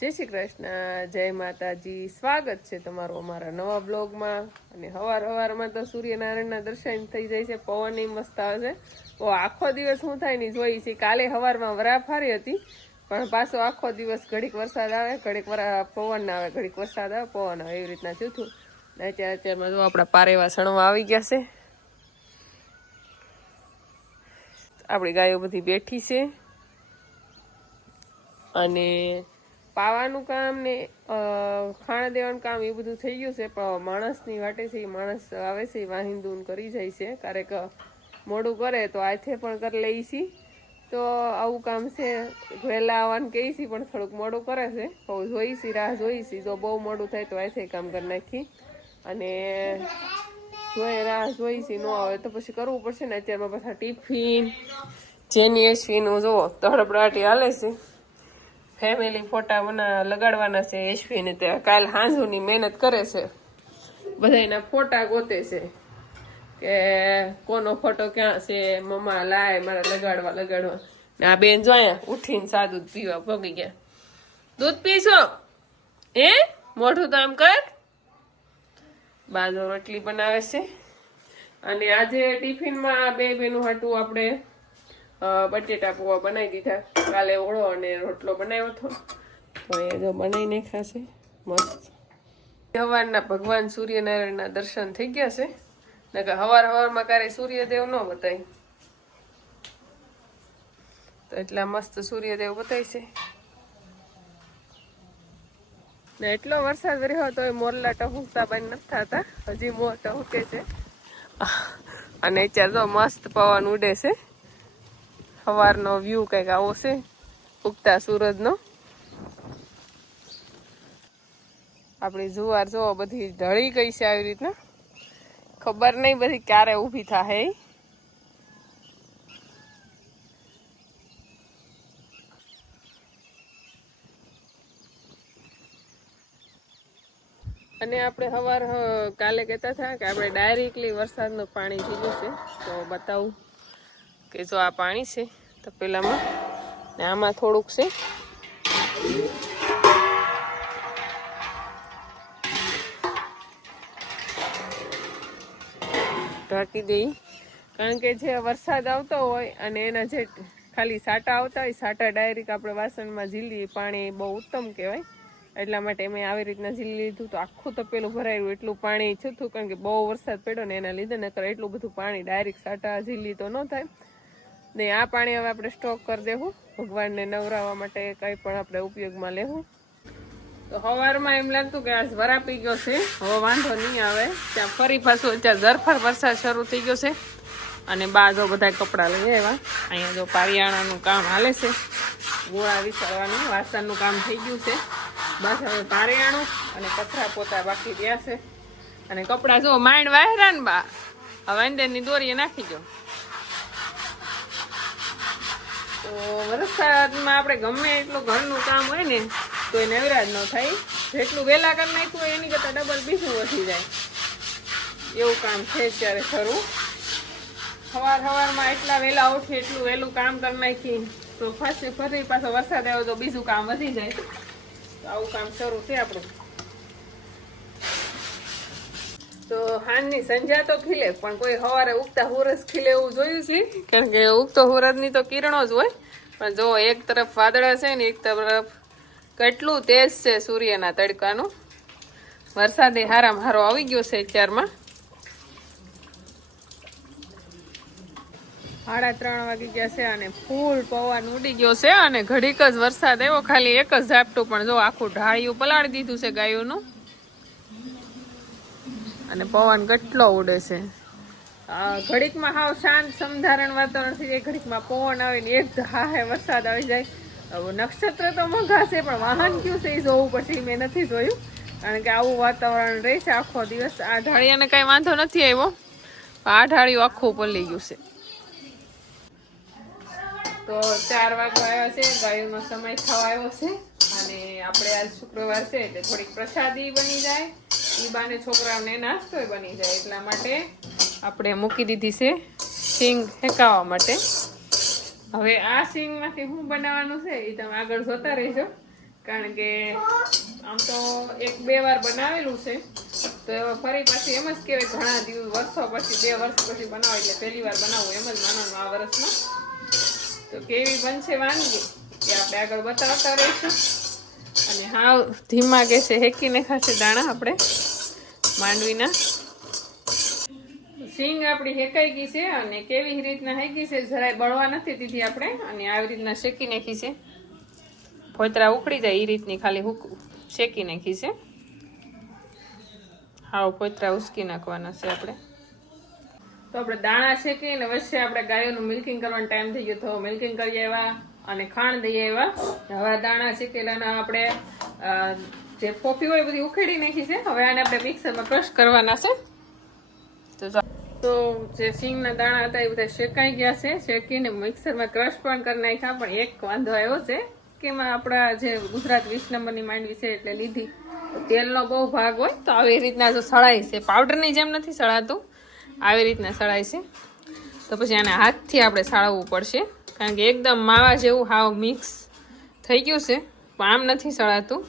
જય શ્રી કૃષ્ણ, જય માતાજી. સ્વાગત છે તમારું અમારા નવા બ્લોગમાં. અને હવારમાં તો સૂર્યનારાયણના દર્શન થઈ જાય છે, પવન મસ્ત આવે છે. તો આખો દિવસ શું થાય નહીં જોઈ છે. કાલે સવારમાં વરાફારી હતી, પણ પાછો આખો દિવસ ઘડીક વરસાદ આવે, ઘડીક પવન આવે, ઘડીક વરસાદ આવે, પવન આવે, એવી રીતના થયું. અત્યારમાં જો આપણા પારેવા સણવા આવી ગયા છે. આપણી ગાયો બધી બેઠી છે અને પાવાનું કામ ને ખાણા દેવાનું કામ એ બધું થઈ ગયું છે. પણ માણસની વાટે છે, માણસ આવે છે, વાહિંદુન કરી જાય છે. ક્યારેક મોડું કરે તો આથે પણ કરી લઈ છીએ. તો આવું કામ છે. વહેલા આવવાનું કહે છે, પણ થોડુંક મોડું કરે છે. બહુ જોઈશી, રાહ જોઈશી. જો બહુ મોડું થાય તો આથે કામ કરી નાખી. અને રાહ જોઈશી, ન આવે તો પછી કરવું પડશે ને. અત્યારમાં પાછા ટિફિન જેની એસવીનું જુઓ તડપડાટી હાલે છે. ફેમિલી ફોટા લગાડવાના છે એસવીને. ત્યાં કાલ હાંજુની મહેનત કરે છે, બધાના ફોટા ગોતે છે કે કોનો ફોટો ક્યાં છે, મમ્મા લાય મારે લગાડવા. ને આ બેન જો અહીંયા ઉઠીને સાદું પીવા ભોગી ગયા. દૂધ પીશો? મોઢું તો આમ કર. બાજો રોટલી બનાવે છે. અને આજે ટિફિનમાં બે બેનું હાટું આપણે બટેટા પૌવા બનાવી દીધા. કાલે ઓળો અને રોટલો બનાવ્યો હતો, તો એ જો બનાવી નાખ્યા છે મસ્ત. સવારના ભગવાન સૂર્યનારાયણના દર્શન થઈ ગયા છે. નકર સવારમાં ક્યારેય સૂર્યદેવ ન બતાય, તો એટલા મસ્ત સૂર્યદેવ બતાય છે. ને એટલો વરસાદ રહ્યો તો મોરલા ટહુકતા બંધ નથી થતા. હજી મોર ટહુકે છે. અને અત્યારે તો મસ્ત પવન ઉડે છે. સવારનો વ્યૂ કંઈક આવો છે, ઉગતા સૂરજનો. આપણી જુવાર જો બધી ઢળી ગઈ છે આવી રીતના. ખબર નહીં બધી ક્યારે ઊભી થાય. અને આપણે કાલે કહેતા હતા કે આપણે ડાયરેક્ટલી વરસાદનું પાણી પીવું છે. તો બતાવું કે જો આ પાણી છે તપેલામાં, ને આમાં થોડુંક છે. ઢાંકી દઈ, કારણ કે જે વરસાદ આવતો હોય અને એના જે ખાલી સાટા આવતા હોય, સાટા ડાયરેક્ટ આપણે વાસણમાં ઝીલીએ, પાણી બહુ ઉત્તમ કહેવાય. એટલા માટે મેં આવી રીતના ઝીલી લીધું. તો આખું તપેલું ભરાયું એટલું પાણી છતું, કારણ કે બહુ વરસાદ પડ્યો ને એના લીધે. નકર એટલું બધું પાણી ડાયરેક્ટ સાટા ઝીલી તો ન થાય ને. આ પાણી હવે આપણે સ્ટોક કરી દેવું, ભગવાનને નવરાવવા માટે કંઈ પણ આપણે ઉપયોગમાં લેવું. તો સવારમાં એમ લાગતું કે આ વરાપી ગયો છે, હવે વાંધો નહીં આવે. ત્યાં ફરી પાછું અત્યારે ઝરફર વરસાદ શરૂ થઈ ગયો છે. અને બા જો બધા કપડાં લઈ આવ્યા. અહીંયા જો પારિયાણાનું કામ હાલે છે, ગોળા વિસરવાનું, વાસણનું કામ થઈ ગયું છે. બસ હવે પારિયાણું અને કચરા પોતા બાકી રહ્યા છે. અને કપડાં જો માંડ વાહેરા ને બા, હવે અંદરની દોરીએ નાખી દો. તો વરસાદમાં આપણે ગમે એટલું ઘરનું કામ હોય ને તો એ નવરાજ ન થાય. જેટલું વહેલા કરી નાખ્યું હોય એની કરતાં ડબલ બીજું વધી જાય એવું કામ છે અત્યારે ખરું. સવારમાં એટલા વહેલા ઉઠી એટલું વહેલું કામ કરી નાખી તો ફરી પાછો વરસાદ આવ્યો તો બીજું કામ વધી જાય. તો આવું કામ શરૂ છે આપણું. તો હાનની સંજા તો ખીલે, પણ કોઈ સવારે ઉગતા હુરજ ખીલે એવું જોયું છે? કારણ કે ઉગતો હુરજની તો કિરણો જ હોય. પણ જો એક તરફ વાદળા છે ને એક તરફ કેટલું તેજ છે સૂર્યના તડકાનું. વરસાદે હારામાં હારો આવી ગયો છે અત્યારમાં. 3:30 વાગી ગયા છે અને ફૂલ પવન ઉડી ગયો છે. અને ઘડીક જ વરસાદ આવ્યો, ખાલી એક જ ઝાપટું, પણ જો આખું ઢાળિયું પલાળી દીધું છે ગાયોનું. અને પવન કેટલો ઉડે છે. ઘડીકમાં હાવ શાંત સમધારણ વાતાવરણ થઈ જાય, ઘડીકમાં પવન આવે ને એક હાહે વરસાદ આવી જાય. નક્ષત્ર તો મોંઘા છે, પણ વાહન કયું છે એ જોવું પછી મેં નથી જોયું. કારણ કે આવું વાતાવરણ રહેશે આખો દિવસ. આ ઢાળિયાને કાંઈ વાંધો નથી આવ્યો, આ ઢાળિયું આખું પલળી ગયું છે. તો 4 વાગવા આવ્યા છે, ગાયોનો સમય થવા આવ્યો છે. અને આપણે આજ શુક્રવાર છે એટલે થોડીક પ્રસાદી બની જાય, ઈ બાને છોકરાઓને નાસ્તો બની જાય. એટલા માટે આપણે મૂકી દીધી છે સિંગ હેકાવા માટે. હવે આ સિંગમાંથી શું બનાવવાનું છે એ તમે આગળ જોતા રહેજો. કારણ કે આમ તો 1-2 વાર બનાવેલું છે, તો એવા ફરી પાછી એમ જ કહેવાય ઘણા દિવસ વર્ષો પછી 2 વર્ષ પછી બનાવો એટલે પહેલી વાર બનાવવું એમ જ માનવાનું આ વર્ષમાં. તો કેવી બનશે વાનગી એ આપણે આગળ બતાવતા રહીશું. અને હાવ ધીમા ગેસે હેકીને ખાશે દાણા આપણે માંડવીના. સિંગ આપણી હેકાઈ ગઈ છે અને કેવી રીતના હેકી છે જરાય બળવા નથી દીધી આપણે, અને આવી રીતના શેકી નાખી છે. ફોતરા ઉકળી જાય એ રીતની ખાલી શેકી નાખી છે. હાવ ફોતરા ઉસકી નાખવાના છે આપણે. તો આપણે દાણા શેકીને વચ્ચે આપણે ગાયોનું મિલ્કિંગ કરવાનો ટાઈમ થઈ ગયો, તો મિલ્કિંગ કરી આવ્યા અને ખાંડ દઈ આવ્યા. હવે દાણા શેકેલાના આપણે જે પોપી હોય બધી ઉખેડી નાખી છે. હવે આને આપણે મિક્સરમાં ક્રશ કરવાના છે. તો જે સિંગના દાણા હતા એ બધા શેકાઈ ગયા છે. શેકીને મિક્સરમાં ક્રશ પણ કરી નાખ્યા. પણ એક વાંધો આવ્યો છે કે એમાં આપણા જે ગુજરાત 20 નંબરની માંડવી છે એટલે લીધી, તો તેલનો બહુ ભાગ હોય તો આવી રીતના જો સળાય છે, પાવડરની જેમ નથી સળાતું, આવી રીતના સળાય છે. તો પછી આને હાથથી આપણે સાળવવું પડશે, કારણ કે એકદમ માવા જેવું હાવ મિક્સ થઈ ગયું છે, પણ આમ નથી સળાતું.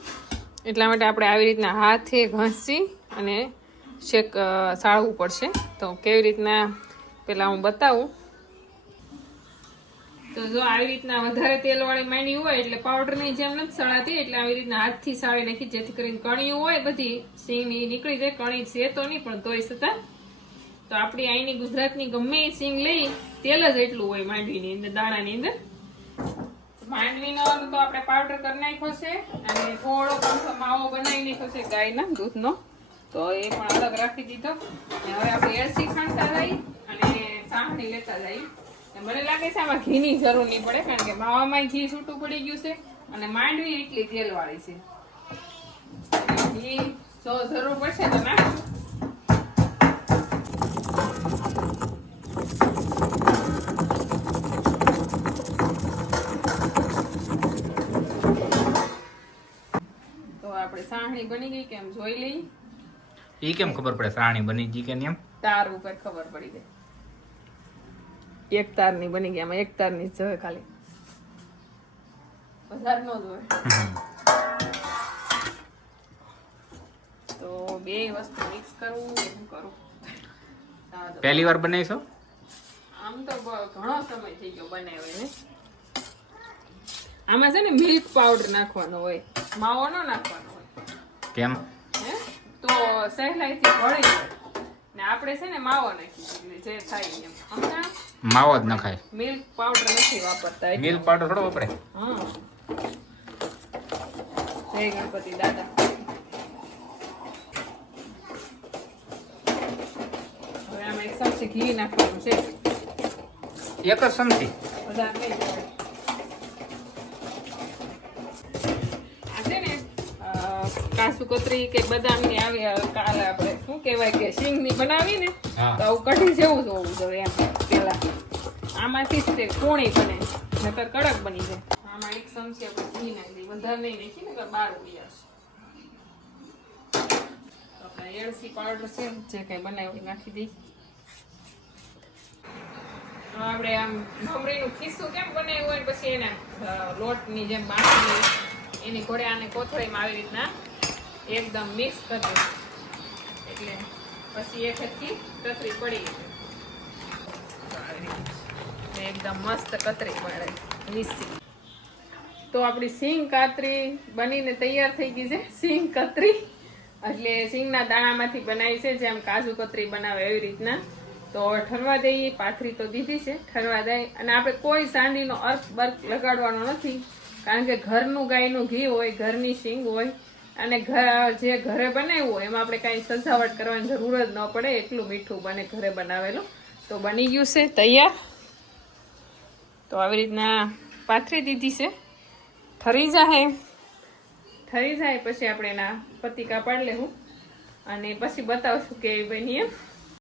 એટલા માટે આપણે આવી રીતના હાથે ઘસી અને સાળવું પડશે. તો કેવી રીતના પહેલાં હું બતાવું. તો જો આવી રીતના વધારે તેલવાળી માંડવી હોય એટલે પાવડરની જેમ નથી સળાતી, એટલે આવી રીતના હાથથી સાળી નાખી, જેથી કરીને કણીઓ હોય બધી સિંગની નીકળી જાય. કણી છે તો નહીં પણ તોય છતાં. તો આપણી અહીંની ગુજરાતની ગમે એ સિંગ લઈ તેલ જ એટલું હોય માંડવીની અંદર, દાણાની અંદર. માંડવીનો તો આપણે પાવડર કરી નાખ્યો છે અને થોડો માવો બનાવી નાખ્યો છે ગાયના દૂધનો, તો એ પણ અલગ રાખી દીધો. અને હવે આપણે એલચી ખાંડતા જઈ અને સાહણી લેતા જઈ. મને લાગે છે આમાં ઘીની જરૂર નહીં પડે, કારણ કે માવામાં ઘી છૂટું પડી ગયું છે અને માંડવી એટલી તેલવાળી છે. ઘી જો જરૂર પડશે તો નાખશું. તો આપણે સાહણી બની ગઈ કેમ જોઈ લઈ. ઈ કેમ ખબર પડે સાહણી બની ગઈ કે એમ? તાર ઉપર ખબર પડી જાય. એક તારની બની ગઈ, આમાં એક તારની જ જોઈએ ખાલી, વધારે નો જોઈએ. તો બે વસ્તુ મિક્સ કરવું એવું કરું. પહેલી વાર બનાવીશો? આમ તો ઘણો સમય થઈ ગયો બનાવ્યો ને. આમાં છે ને મિલ્ક પાવડર નાખવાનો હોય, માવો ન નાખવાનો હોય. કેમ? હે તો સહેલાઈથી ભળી જાય. ને આપણે છે ને માવો નાખી જે થાય એમ. સમજા? માવો જ નખાય, મિલ્ક પાવડર નથી વાપરતા. મિલ્ક પાવડર થોડો વાપરે? હા. જય ગણપતિ દાદા. હવે આમાં 1 ચમચી ઘી નાખવાનું છે. 1 જ ચમચી? વધારે નહીં જાય. આ છે ને કાજુ કતરી કે બદામની આવી કાલે આપણે શું કહેવાય કે સિંગની બનાવી ને, તો આવું કઢી જેવું જ હોવું જોઈએ એમ. પેલા આમાંથી જ તે કોણી બને, નકર કડક બની જાય. આમાં 1 ચમચી આપણે ઘી નાખી દઈએ, વધારે નહીં નાખી ને બહાર ઉડી આવશે. તો આપણે એલચી પાવડર છે જે કંઈ બનાવી નાખી દઈએ. આપણે આમ મમરીનું ખીસું કેમ બનાવ્યું હોય પછી એને લોટની જેમ બાંધી એની ઘોડે આને કોથળીમાં આવી રીતના એકદમ મિક્સ કરી દે, એટલે પછી એક હરખી કતરી પડી એકદમ મસ્ત કતરી મળે લીસી. તો આપણી સિંગ કાતરી બનીને તૈયાર થઈ ગઈ છે. સિંગ કતરી એટલે સિંગના દાણામાંથી બનાવી છે, જેમ કાજુ કતરી બનાવે એવી રીતના. તો ઠરવા દઈએ, પાથરી તો દીધી છે, ઠરવા દઈએ. અને આપણે કોઈ સાંડીનો અર્ક બર્ક લગાડવાનો નથી, કારણ કે ઘરનું ગાયનું ઘી હોય, ઘરની સિંગ હોય, અને જે ઘરે બનાવ્યું હોય એમાં આપણે કાંઈ સજાવટ કરવાની જરૂર જ ન પડે, એટલું મીઠું બને ઘરે બનાવેલું. તો બની ગયું છે તૈયાર. તો આવી રીતના પાથરી દીધી છે. ઠરી જાય પછી આપણે એના પતિકા પાડી લેવું અને પછી બતાવશું કેવી બની એમ.